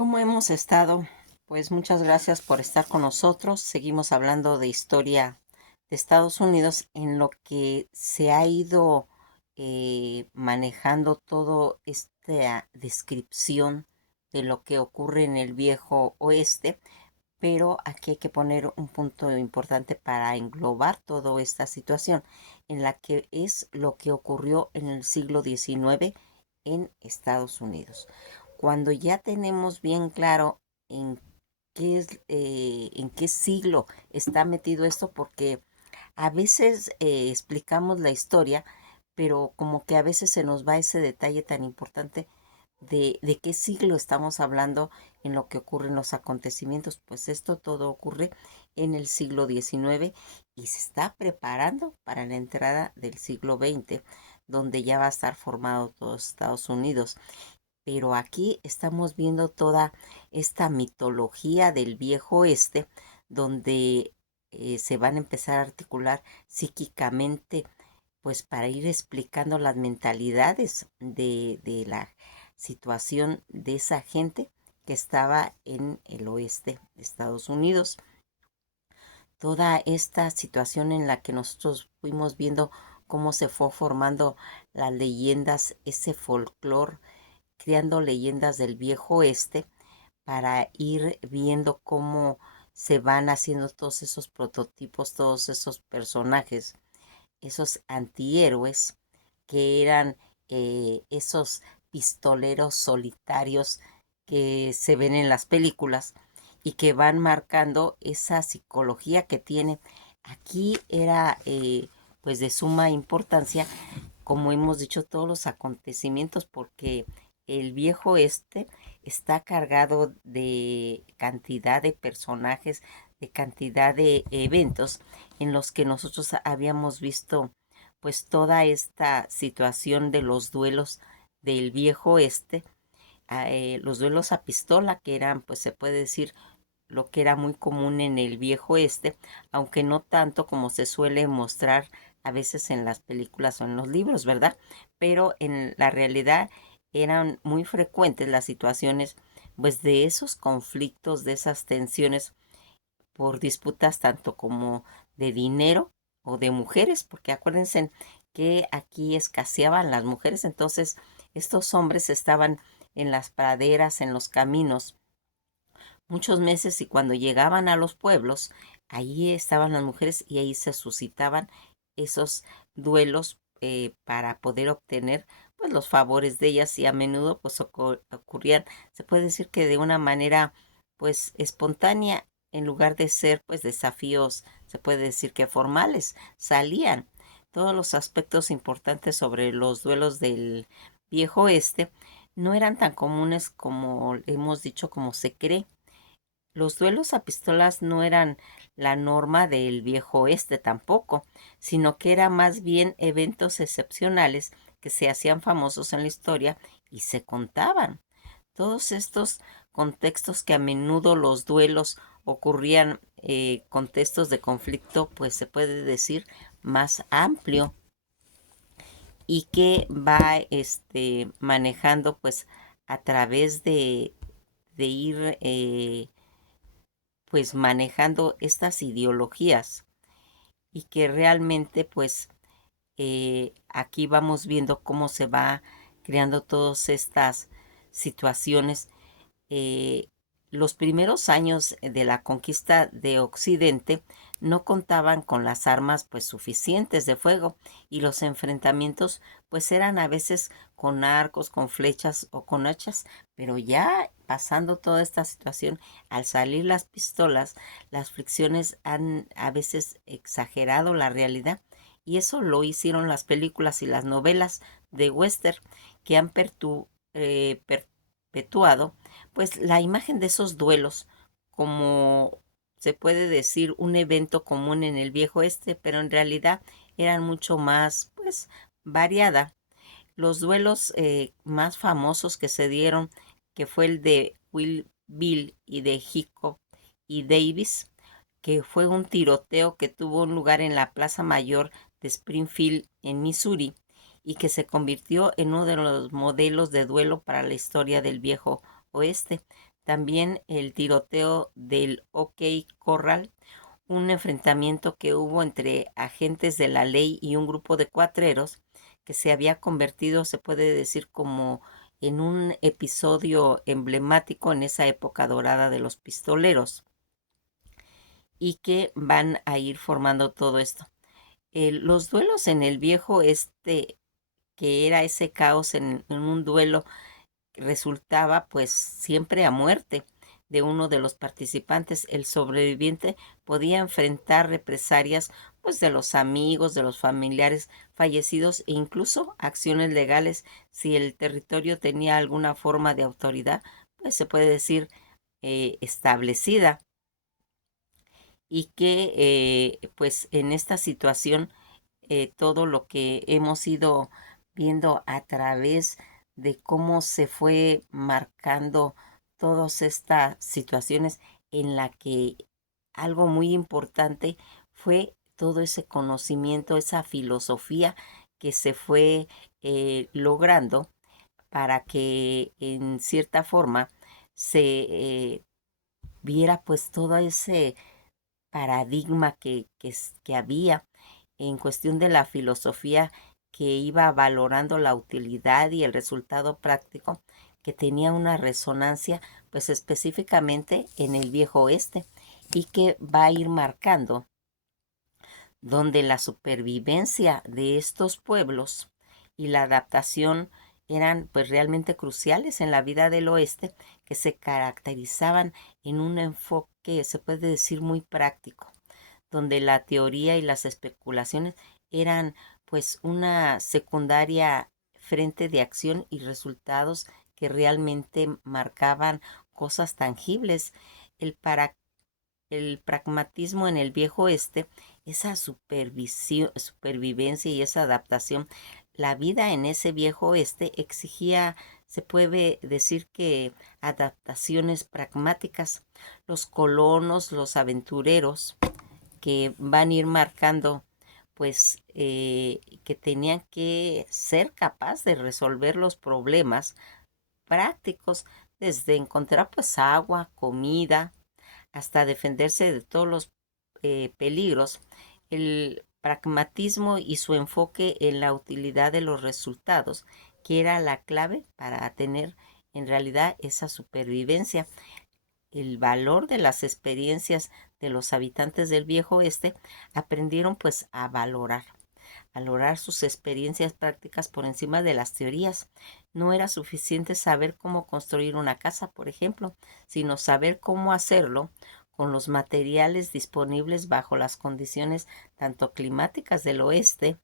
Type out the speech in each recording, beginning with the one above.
¿Cómo hemos estado? Pues muchas gracias por estar con nosotros. Seguimos hablando de historia de Estados Unidos en lo que se ha ido manejando toda esta descripción de lo que ocurre en el viejo oeste, pero aquí hay que poner un punto importante para englobar toda esta situación en la que es lo que ocurrió en el siglo XIX en Estados Unidos. Cuando ya tenemos bien claro en en qué siglo está metido esto, porque a veces explicamos la historia, pero como que a veces se nos va ese detalle tan importante de qué siglo estamos hablando en lo que ocurren los acontecimientos. Pues esto todo ocurre en el siglo XIX y se está preparando para la entrada del siglo XX, donde ya va a estar formado todo Estados Unidos. Pero aquí estamos viendo toda esta mitología del viejo oeste, donde se van a empezar a articular psíquicamente, pues para ir explicando las mentalidades de la situación de esa gente que estaba en el oeste de Estados Unidos. Toda esta situación en la que nosotros fuimos viendo cómo se fue formando las leyendas, ese folclore, creando leyendas del viejo oeste para ir viendo cómo se van haciendo todos esos prototipos, todos esos personajes, esos antihéroes que eran esos pistoleros solitarios que se ven en las películas y que van marcando esa psicología que tiene. Aquí era pues de suma importancia, como hemos dicho, todos los acontecimientos, porque el viejo este está cargado de cantidad de personajes, de cantidad de eventos en los que nosotros habíamos visto pues toda esta situación de los duelos del viejo este, los duelos a pistola, que eran, pues se puede decir, lo que era muy común en el viejo este, aunque no tanto como se suele mostrar a veces en las películas o en los libros, ¿verdad? Pero en la realidad eran muy frecuentes las situaciones, pues de esos conflictos, de esas tensiones por disputas tanto como de dinero o de mujeres, porque acuérdense que aquí escaseaban las mujeres, entonces estos hombres estaban en las praderas, en los caminos, muchos meses, y cuando llegaban a los pueblos, ahí estaban las mujeres y ahí se suscitaban esos duelos para poder obtener pues los favores de ellas, y a menudo pues ocurrían, se puede decir que de una manera pues espontánea, en lugar de ser pues desafíos, se puede decir que formales, salían todos los aspectos importantes sobre los duelos del viejo oeste. No eran tan comunes como hemos dicho, como se cree. Los duelos a pistolas no eran la norma del viejo oeste tampoco, sino que eran más bien eventos excepcionales que se hacían famosos en la historia y se contaban. Todos estos contextos que a menudo los duelos ocurrían, contextos de conflicto, pues se puede decir más amplio, y que va manejando pues a través de ir pues manejando estas ideologías, y que realmente pues aquí vamos viendo cómo se va creando todas estas situaciones. eh, los primeros años de la conquista de Occidente no contaban con las armas pues suficientes de fuego, y los enfrentamientos pues eran a veces con arcos, con flechas o con hachas, pero ya pasando toda esta situación, al salir las pistolas, las fricciones han a veces exagerado la realidad, y eso lo hicieron las películas y las novelas de western, que han perpetuado pues la imagen de esos duelos como, se puede decir, un evento común en el viejo este, pero en realidad eran mucho más pues variada. Los duelos más famosos que se dieron, que fue el de Will Bill y de Jacob y Davis, que fue un tiroteo que tuvo lugar en la Plaza Mayor de Springfield, en Missouri, y que se convirtió en uno de los modelos de duelo para la historia del viejo oeste. también el tiroteo del OK Corral, un enfrentamiento que hubo entre agentes de la ley y un grupo de cuatreros que se había convertido, se puede decir, como en un episodio emblemático en esa época dorada de los pistoleros y que van a ir formando todo esto. Los duelos en el viejo que era ese caos en un duelo, resultaba pues siempre a muerte de uno de los participantes. El sobreviviente podía enfrentar represalias pues de los amigos, de los familiares fallecidos e incluso acciones legales si el territorio tenía alguna forma de autoridad, pues se puede decir establecida y que pues en esta situación todo lo que hemos ido viendo a través de cómo se fue marcando todas estas situaciones en la que algo muy importante fue todo ese conocimiento, esa filosofía que se fue logrando para que en cierta forma se viera pues todo ese paradigma que había en cuestión de la filosofía que iba valorando la utilidad y el resultado práctico, que tenía una resonancia pues específicamente en el viejo oeste y que va a ir marcando donde la supervivencia de estos pueblos y la adaptación eran pues realmente cruciales en la vida del oeste, que se caracterizaban en un enfoque, se puede decir, muy práctico, donde la teoría y las especulaciones eran pues una secundaria frente de acción y resultados que realmente marcaban cosas tangibles. El, para, el pragmatismo en el viejo oeste, esa supervivencia y esa adaptación, la vida en ese viejo oeste exigía, se puede decir que adaptaciones pragmáticas. Los colonos, los aventureros, que van a ir marcando, pues que tenían que ser capaces de resolver los problemas prácticos, desde encontrar pues agua, comida, hasta defenderse de todos los peligros. El pragmatismo y su enfoque en la utilidad de los resultados, que era la clave para tener en realidad esa supervivencia. El valor de las experiencias de los habitantes del viejo oeste aprendieron pues a valorar sus experiencias prácticas por encima de las teorías. No era suficiente saber cómo construir una casa, por ejemplo, sino saber cómo hacerlo con los materiales disponibles bajo las condiciones tanto climáticas del oeste.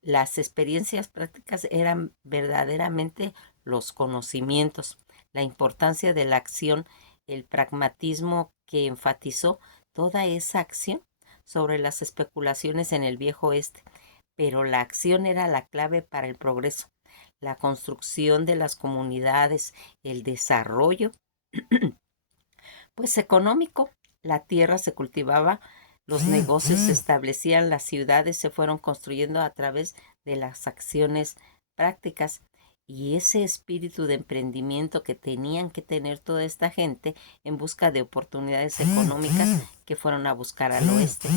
Las experiencias prácticas eran verdaderamente los conocimientos, la importancia de la acción, el pragmatismo que enfatizó toda esa acción sobre las especulaciones en el viejo oeste. Pero la acción era la clave para el progreso, la construcción de las comunidades, el desarrollo pues económico. La tierra se cultivaba, los negocios se establecían, las ciudades se fueron construyendo a través de las acciones prácticas y ese espíritu de emprendimiento que tenían que tener toda esta gente en busca de oportunidades económicas que fueron a buscar al oeste.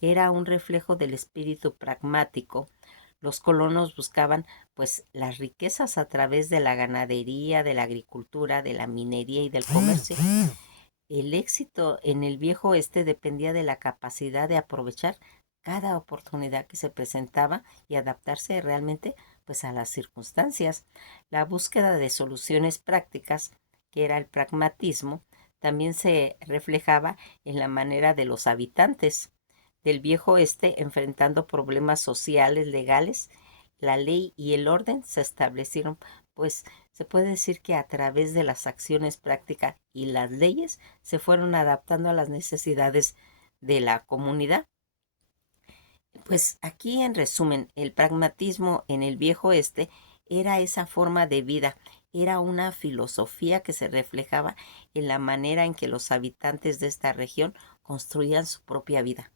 Era un reflejo del espíritu pragmático. Los colonos buscaban pues las riquezas a través de la ganadería, de la agricultura, de la minería y del comercio. El éxito en el viejo oeste dependía de la capacidad de aprovechar cada oportunidad que se presentaba y adaptarse realmente pues a las circunstancias. La búsqueda de soluciones prácticas, que era el pragmatismo, también se reflejaba en la manera de los habitantes del viejo oeste enfrentando problemas sociales, legales. La ley y el orden se establecieron, pues se puede decir que a través de las acciones prácticas y las leyes se fueron adaptando a las necesidades de la comunidad. Pues aquí en resumen, el pragmatismo en el viejo oeste era esa forma de vida, era una filosofía que se reflejaba en la manera en que los habitantes de esta región construían su propia vida.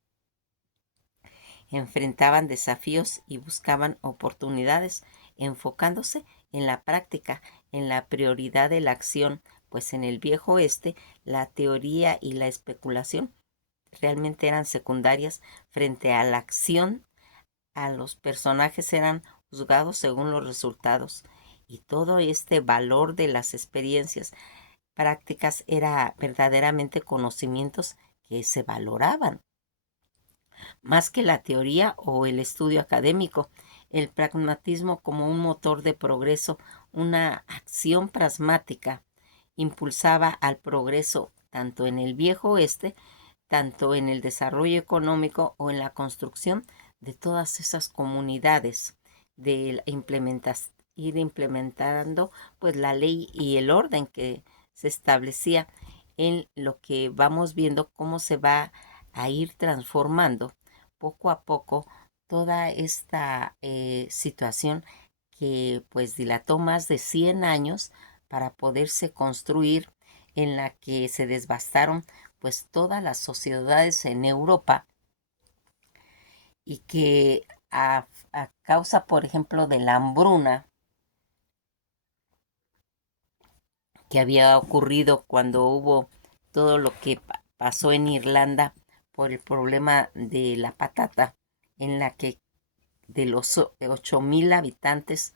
Enfrentaban desafíos y buscaban oportunidades, enfocándose en la práctica, en la prioridad de la acción pues en el viejo oeste la teoría y la especulación realmente eran secundarias frente a la acción. A los personajes eran juzgados según los resultados y todo este valor de las experiencias prácticas era verdaderamente conocimientos que se valoraban más que la teoría o el estudio académico. El pragmatismo como un motor de progreso, una acción pragmática, impulsaba al progreso tanto en el viejo oeste, tanto en el desarrollo económico o en la construcción de todas esas comunidades, de ir implementando pues la ley y el orden que se establecía en lo que vamos viendo cómo se va a ir transformando poco a poco toda esta situación que pues dilató más de 100 años para poderse construir, en la que se desbastaron pues todas las sociedades en Europa y que a causa, por ejemplo, de la hambruna que había ocurrido cuando hubo todo lo que pasó en Irlanda por el problema de la patata, en la que de los 8,000 habitantes,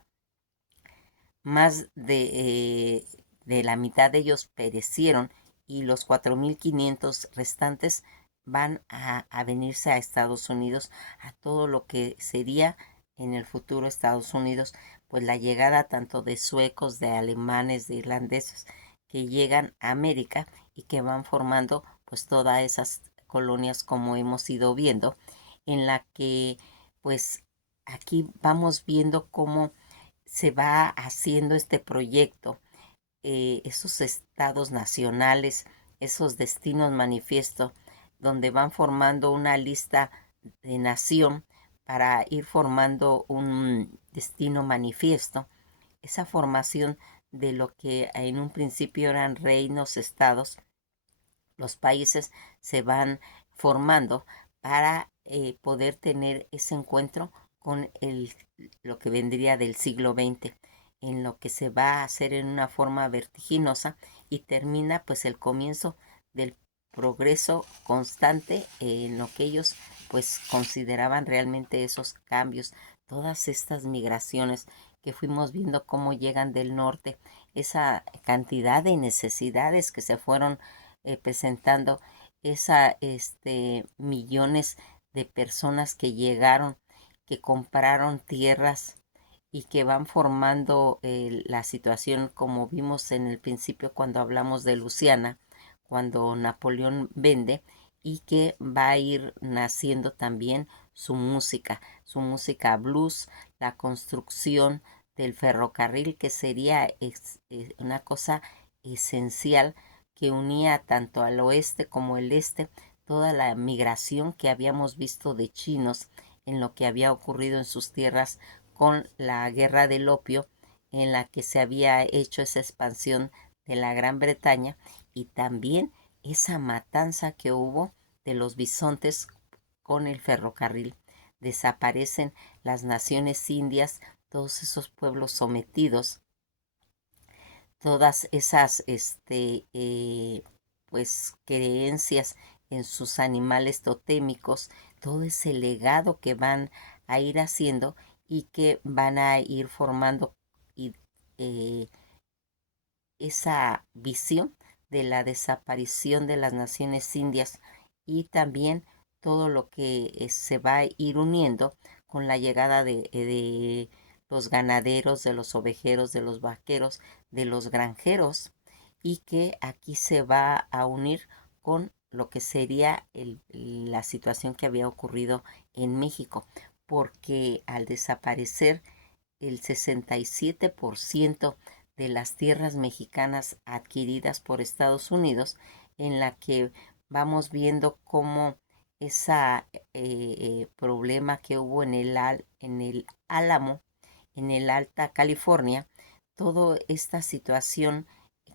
más de la mitad de ellos perecieron y los 4,500 restantes van a venirse a Estados Unidos, a todo lo que sería en el futuro Estados Unidos, pues la llegada tanto de suecos, de alemanes, de irlandeses que llegan a América y que van formando pues todas esas colonias como hemos ido viendo, en la que pues aquí vamos viendo cómo se va haciendo este proyecto, esos estados nacionales, esos destinos manifiesto, donde van formando una lista de nación para ir formando un destino manifiesto. Esa formación de lo que en un principio eran reinos, estados, los países se van formando para poder tener ese encuentro con lo que vendría del siglo XX, en lo que se va a hacer en una forma vertiginosa y termina pues el comienzo del progreso constante en lo que ellos pues consideraban realmente esos cambios, todas estas migraciones que fuimos viendo cómo llegan del norte, esa cantidad de necesidades que se fueron presentando, esa millones de personas que llegaron, que compraron tierras y que van formando la situación como vimos en el principio cuando hablamos de Luisiana, cuando Napoleón vende y que va a ir naciendo también su música blues, la construcción del ferrocarril que sería una cosa esencial que unía tanto al oeste como el este, toda la migración que habíamos visto de chinos en lo que había ocurrido en sus tierras con la guerra del opio, en la que se había hecho esa expansión de la Gran Bretaña y también esa matanza que hubo de los bisontes con el ferrocarril. Desaparecen las naciones indias, todos esos pueblos sometidos, todas esas pues creencias en sus animales totémicos, todo ese legado que van a ir haciendo y que van a ir formando y, eh, esa visión de la desaparición de las naciones indias y también todo lo que se va a ir uniendo con la llegada de los ganaderos, de los ovejeros, de los vaqueros, de los granjeros y que aquí se va a unir con lo que sería la situación que había ocurrido en México, porque al desaparecer el 67% de las tierras mexicanas adquiridas por Estados Unidos, en la que vamos viendo cómo ese problema que hubo en el Álamo, en el Alta California, toda esta situación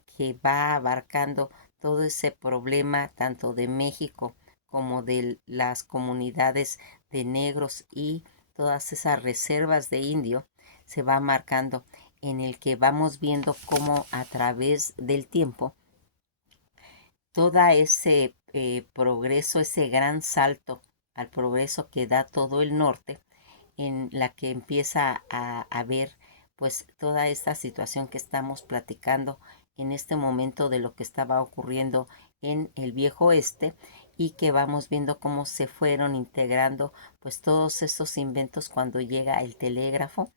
que va abarcando todo ese problema tanto de México como de las comunidades de negros y todas esas reservas de indio, se va marcando en el que vamos viendo cómo a través del tiempo todo ese progreso, ese gran salto al progreso que da todo el norte, en la que empieza a ver pues toda esta situación que estamos platicando en este momento de lo que estaba ocurriendo en el viejo oeste, y que vamos viendo cómo se fueron integrando pues todos estos inventos cuando llega el telégrafo,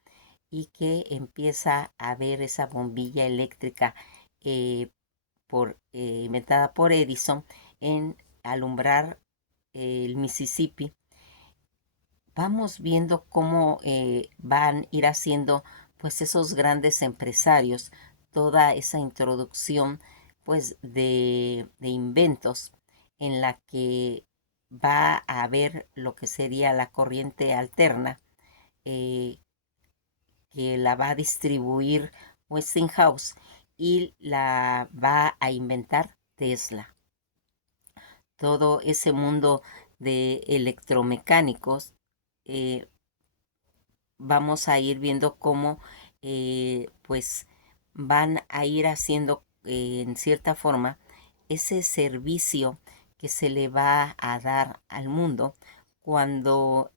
y que empieza a ver esa bombilla eléctrica eh, inventada por Edison en alumbrar el Mississippi. Vamos viendo cómo van a ir haciendo pues esos grandes empresarios toda esa introducción pues de inventos, en la que va a haber lo que sería la corriente alterna, eh, que la va a distribuir Westinghouse y la va a inventar Tesla. Todo ese mundo de electromecánicos, eh, vamos a ir viendo cómo pues van a ir haciendo en cierta forma ese servicio que se le va a dar al mundo cuando,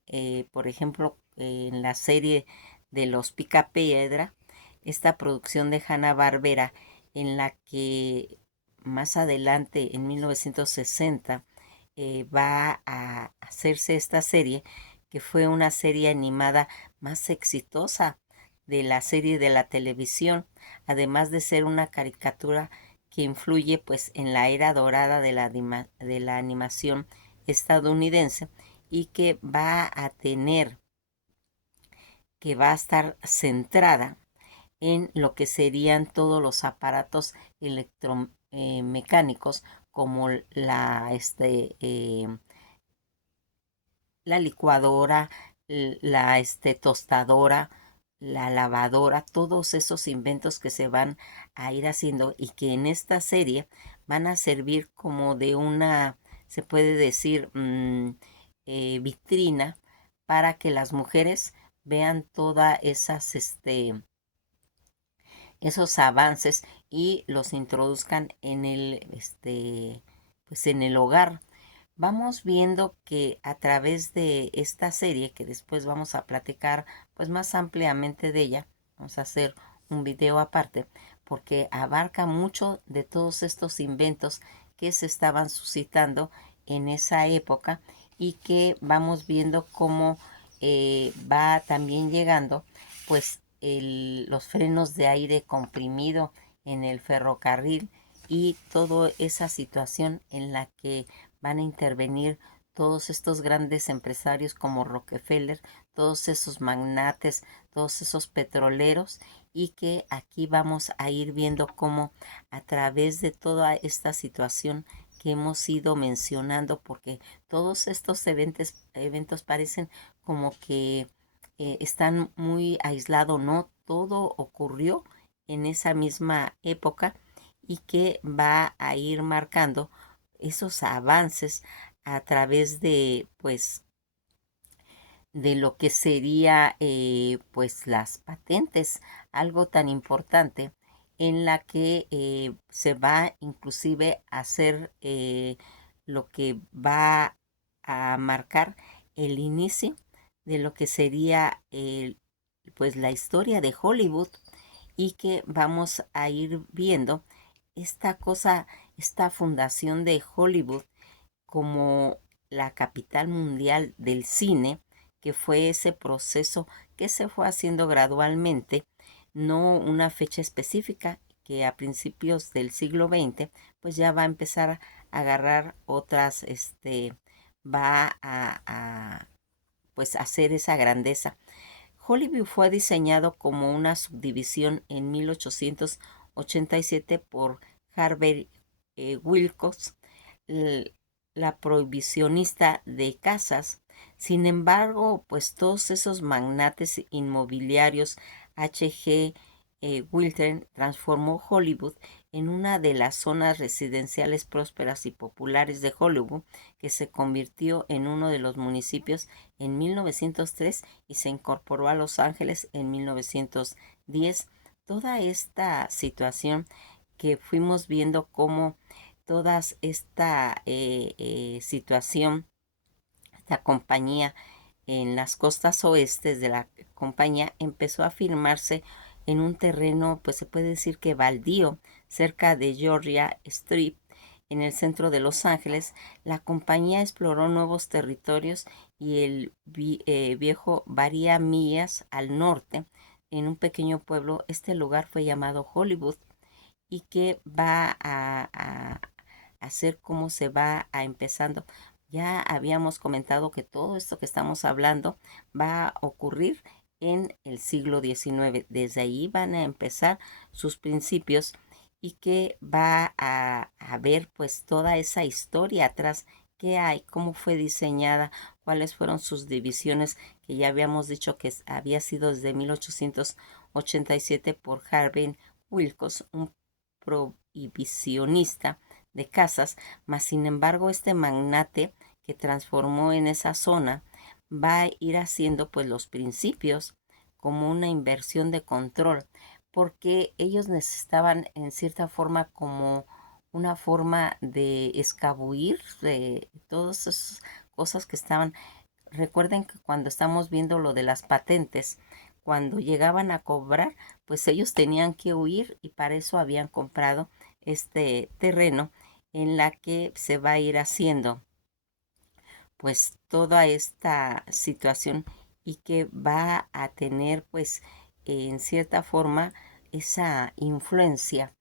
por ejemplo, en la serie de los Picapiedra, esta producción de Hanna-Barbera, en la que más adelante, en 1960, va a hacerse esta serie, que fue una serie animada más exitosa de la serie de la televisión, además de ser una caricatura que influye pues en la era dorada de la animación estadounidense, y que va a estar centrada en lo que serían todos los aparatos electromecánicos, como la licuadora, la tostadora, la lavadora, todos esos inventos que se van a ir haciendo y que en esta serie van a servir como de una, se puede decir, vitrina, para que las mujeres vean todas esos avances y los introduzcan en pues en el hogar. Vamos viendo que a través de esta serie, que después vamos a platicar pues más ampliamente de ella, vamos a hacer un video aparte, porque abarca mucho de todos estos inventos que se estaban suscitando en esa época, y que vamos viendo cómo va también llegando pues los frenos de aire comprimido en el ferrocarril, y toda esa situación en la que van a intervenir todos estos grandes empresarios como Rockefeller, todos esos magnates, todos esos petroleros, y que aquí vamos a ir viendo cómo a través de toda esta situación que hemos ido mencionando, porque todos estos eventos parecen como que están muy aislados, ¿no? Todo ocurrió en esa misma época, y que va a ir marcando esos avances a través de pues de lo que sería pues las patentes, algo tan importante, en la que se va inclusive a hacer lo que va a marcar el inicio de lo que sería pues la historia de Hollywood, y que vamos a ir viendo esta cosa, esta fundación de Hollywood como la capital mundial del cine, que fue ese proceso que se fue haciendo gradualmente, no una fecha específica, que a principios del siglo XX pues ya va a empezar a agarrar otras, pues hacer esa grandeza. Hollywood fue diseñado como una subdivisión en 1887 por Harvey Wilcox, la prohibicionista de casas. Sin embargo, pues todos esos magnates inmobiliarios, H.G. Wilton transformó Hollywood en una de las zonas residenciales prósperas y populares de Hollywood, que se convirtió en uno de los municipios en 1903 y se incorporó a Los Ángeles en 1910, toda esta situación que fuimos viendo cómo toda esta situación, esta compañía en las costas oestes de la compañía empezó a firmarse en un terreno, pues se puede decir que baldío, cerca de Georgia Street, en el centro de Los Ángeles. La compañía exploró nuevos territorios y el viejo varía millas al norte, en un pequeño pueblo. Este lugar fue llamado Hollywood y que va a hacer cómo se va a empezando. Ya habíamos comentado que todo esto que estamos hablando va a ocurrir en el siglo XIX. Desde ahí van a empezar sus principios y que va a ver pues toda esa historia atrás que hay, cómo fue diseñada, cuáles fueron sus divisiones, que ya habíamos dicho que había sido desde 1887 por Harvey Wilkes, un prohibicionista de casas, mas sin embargo este magnate que transformó en esa zona va a ir haciendo pues los principios como una inversión de control, porque ellos necesitaban en cierta forma como una forma de escabullir de todas esas cosas que estaban. Recuerden que cuando estamos viendo lo de las patentes, cuando llegaban a cobrar, pues ellos tenían que huir y para eso habían comprado este terreno en la que se va a ir haciendo pues toda esta situación y que va a tener pues en cierta forma esa influencia,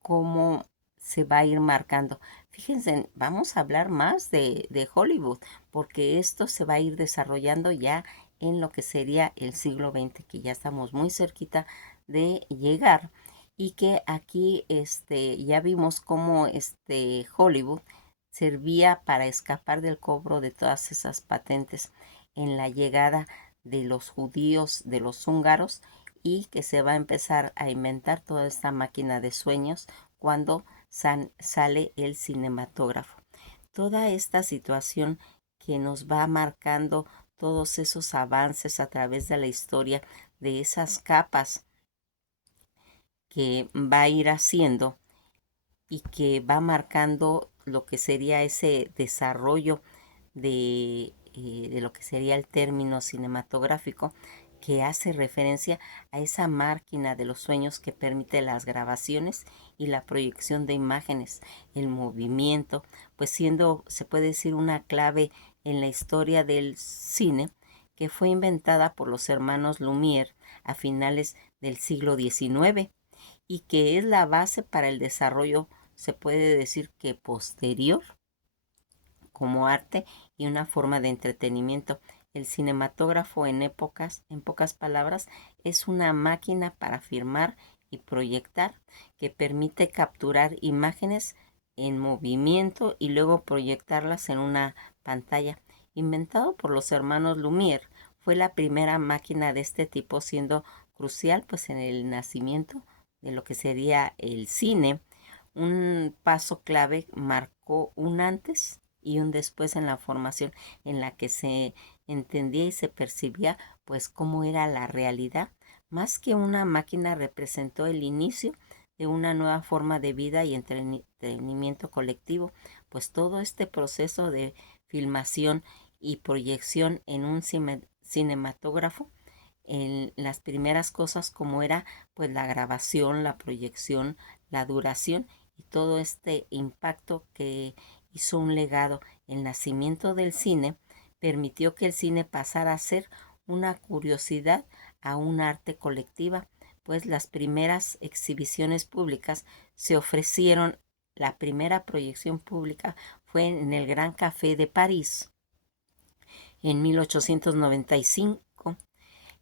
cómo se va a ir marcando. Fíjense, vamos a hablar más de Hollywood, porque esto se va a ir desarrollando ya en lo que sería el siglo XX, que ya estamos muy cerquita de llegar, y que aquí ya vimos cómo Hollywood servía para escapar del cobro de todas esas patentes en la llegada de los judíos, de los húngaros, y que se va a empezar a inventar toda esta máquina de sueños cuando sale el cinematógrafo. Toda esta situación que nos va marcando todos esos avances a través de la historia, de esas capas que va a ir haciendo y que va marcando lo que sería ese desarrollo de lo que sería el término cinematográfico, que hace referencia a esa máquina de los sueños que permite las grabaciones y la proyección de imágenes, el movimiento, pues siendo, se puede decir, una clave en la historia del cine, que fue inventada por los hermanos Lumière a finales del siglo XIX y que es la base para el desarrollo, se puede decir que posterior, como arte y una forma de entretenimiento. El cinematógrafo en pocas palabras, es una máquina para filmar y proyectar que permite capturar imágenes en movimiento y luego proyectarlas en una pantalla. Inventado por los hermanos Lumière, fue la primera máquina de este tipo, siendo crucial pues en el nacimiento de lo que sería el cine. Un paso clave marcó un antes y un después en la formación en la que se entendía y se percibía pues cómo era la realidad. Más que una máquina, representó el inicio de una nueva forma de vida y entretenimiento colectivo, pues todo este proceso de filmación y proyección en un cinematógrafo, en las primeras cosas como era pues la grabación, la proyección, la duración y todo este impacto que hizo un legado. El nacimiento del cine permitió que el cine pasara a ser una curiosidad a un arte colectiva, pues las primeras exhibiciones públicas se ofrecieron. La primera proyección pública fue en el Gran Café de París en 1895.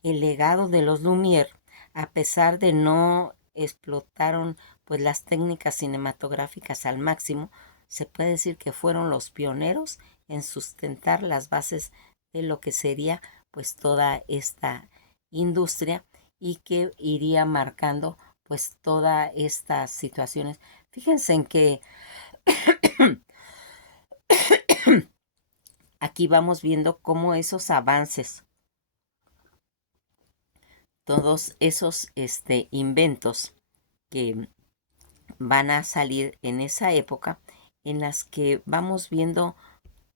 El legado de los Lumière, a pesar de no explotaron pues las técnicas cinematográficas al máximo, se puede decir que fueron los pioneros en sustentar las bases de lo que sería pues toda esta industria y que iría marcando pues todas estas situaciones. Fíjense en que aquí vamos viendo cómo esos avances todos esos inventos que van a salir en esa época, en las que vamos viendo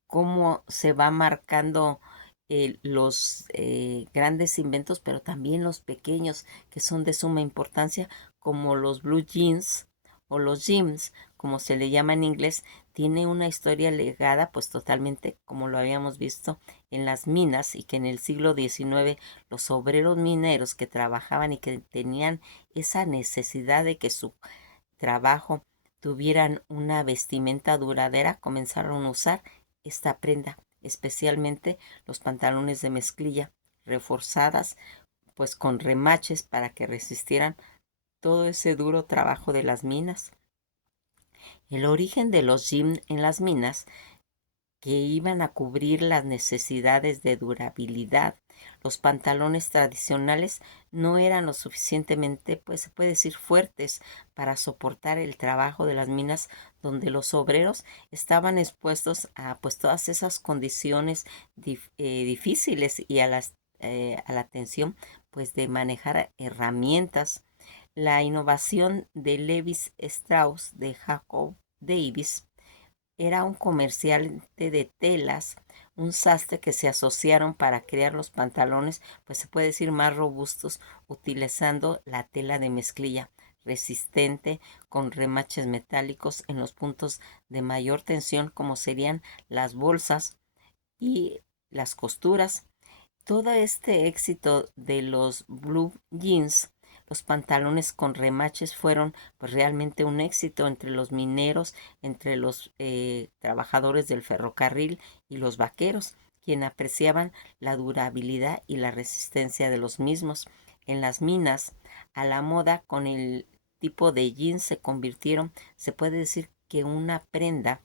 cómo se va marcando los grandes inventos, pero también los pequeños, que son de suma importancia, como los blue jeans o los jeans, como se le llama en inglés. Tiene una historia legada, pues totalmente, como lo habíamos visto, en las minas, y que en el siglo XIX los obreros mineros que trabajaban y que tenían esa necesidad de que su trabajo tuvieran una vestimenta duradera, comenzaron a usar esta prenda, especialmente los pantalones de mezclilla reforzadas, pues con remaches para que resistieran todo ese duro trabajo de las minas. El origen de los jeans en las minas, que iban a cubrir las necesidades de durabilidad. Los pantalones tradicionales no eran lo suficientemente, pues se puede decir, fuertes para soportar el trabajo de las minas, donde los obreros estaban expuestos a pues todas esas condiciones difíciles, y a la tensión pues de manejar herramientas. La innovación de Levis Strauss de Jacob Davis era un comerciante de telas, un sastre, que se asociaron para crear los pantalones, pues se puede decir, más robustos, utilizando la tela de mezclilla resistente, con remaches metálicos en los puntos de mayor tensión, como serían las bolsas y las costuras. Todo este éxito de los blue jeans, los pantalones con remaches, fueron pues realmente un éxito entre los mineros, entre los trabajadores del ferrocarril y los vaqueros, quien apreciaban la durabilidad y la resistencia de los mismos. En las minas, a la moda con el tipo de jeans se convirtieron, se puede decir, que una prenda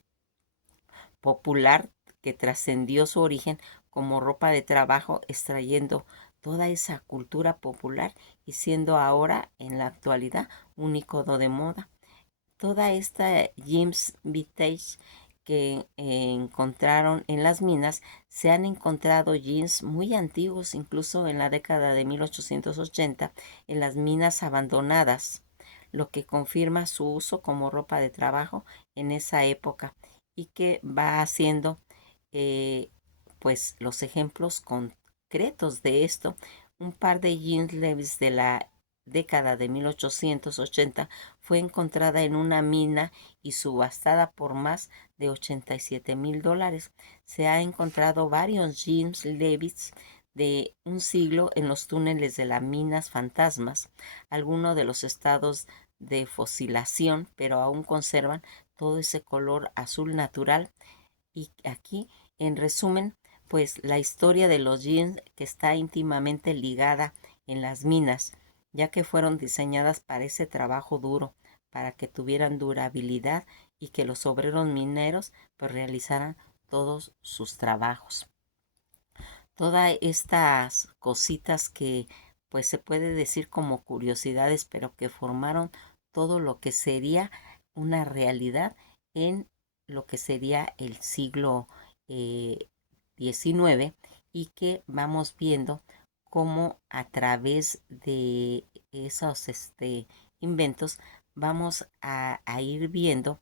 popular que trascendió su origen como ropa de trabajo, extrayendo toda esa cultura popular y siendo ahora, en la actualidad, un icono de moda. Toda esta jeans vintage que encontraron en las minas, se han encontrado jeans muy antiguos, incluso en la década de 1880, en las minas abandonadas, lo que confirma su uso como ropa de trabajo en esa época, y que va haciendo eh, pues los ejemplos concretos de esto. Un par de jeans Levi's de la década de 1880 fue encontrada en una mina y subastada por más de $87,000. Se ha encontrado varios jeans Levi's de un siglo en los túneles de las minas fantasmas, algunos de los estados de fosilación, pero aún conservan todo ese color azul natural. Y aquí, en resumen, pues la historia de los jeans, que está íntimamente ligada en las minas, ya que fueron diseñadas para ese trabajo duro, para que tuvieran durabilidad y que los obreros mineros pues realizaran todos sus trabajos. Todas estas cositas que pues se puede decir como curiosidades, pero que formaron todo lo que sería una realidad en lo que sería el siglo XIX, y que vamos viendo cómo a través de esos inventos vamos a ir viendo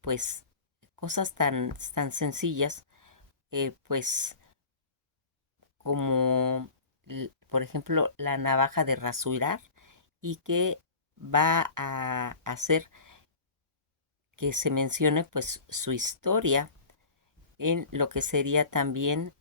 pues cosas tan sencillas, pues como por ejemplo la navaja de rasurar, y que va a hacer que se mencione pues su historia en lo que sería también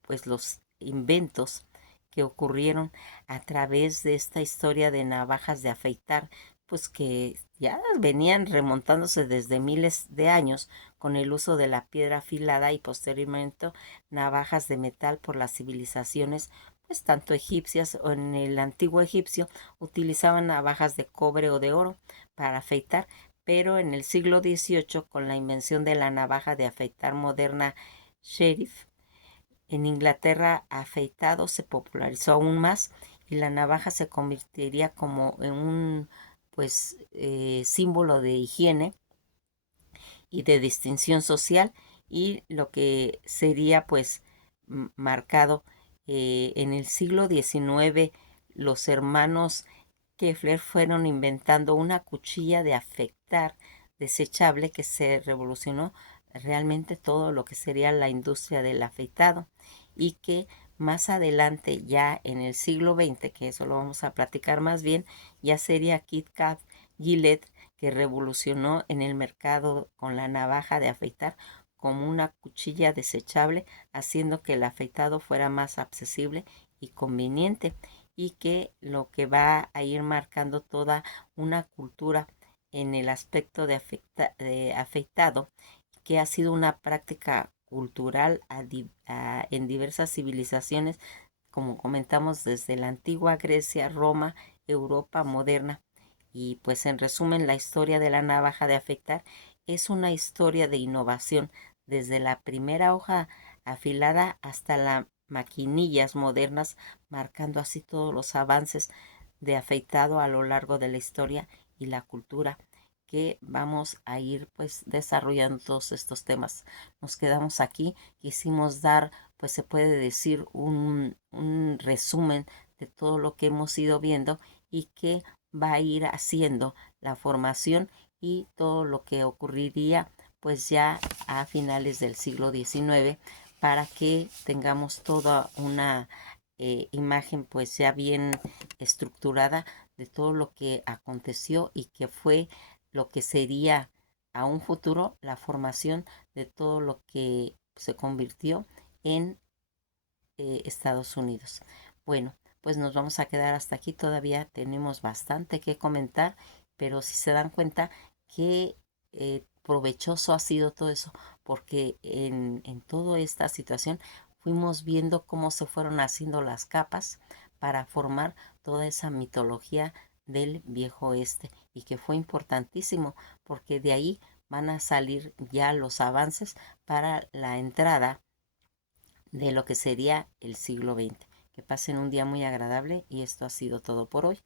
pues los inventos que ocurrieron a través de esta historia de navajas de afeitar, pues que ya venían remontándose desde miles de años, con el uso de la piedra afilada y posteriormente navajas de metal por las civilizaciones, pues tanto egipcias, o en el antiguo egipcio utilizaban navajas de cobre o de oro para afeitar, pero en el siglo XVIII, con la invención de la navaja de afeitar moderna Sheriff, en Inglaterra, afeitado se popularizó aún más, y la navaja se convertiría como en un pues símbolo de higiene y de distinción social, y lo que sería pues marcado En el siglo XIX los hermanos Keffler fueron inventando una cuchilla de afeitar desechable que se revolucionó realmente todo lo que sería la industria del afeitado, y que más adelante, ya en el siglo XX, que eso lo vamos a platicar más bien, ya sería Kit Kat Gillette, que revolucionó en el mercado con la navaja de afeitar como una cuchilla desechable, haciendo que el afeitado fuera más accesible y conveniente, y que lo que va a ir marcando toda una cultura en el aspecto de afeitado, que ha sido una práctica cultural en diversas civilizaciones, como comentamos, desde la antigua Grecia, Roma, Europa moderna. Y pues en resumen, la historia de la navaja de afeitar es una historia de innovación, desde la primera hoja afilada hasta las maquinillas modernas, marcando así todos los avances de afeitado a lo largo de la historia y la cultura, que vamos a ir pues desarrollando todos estos temas. Nos quedamos aquí, quisimos dar, pues se puede decir, un resumen de todo lo que hemos ido viendo, y que va a ir haciendo la formación y todo lo que ocurriría pues ya a finales del siglo XIX, para que tengamos toda una imagen pues ya bien estructurada de todo lo que aconteció y que fue lo que sería a un futuro la formación de todo lo que se convirtió en Estados Unidos. Bueno, pues nos vamos a quedar hasta aquí. Todavía tenemos bastante que comentar, pero si se dan cuenta que provechoso ha sido todo eso, porque en toda esta situación fuimos viendo cómo se fueron haciendo las capas para formar toda esa mitología del viejo oeste, y que fue importantísimo, porque de ahí van a salir ya los avances para la entrada de lo que sería el siglo XX. Que pasen un día muy agradable, y esto ha sido todo por hoy.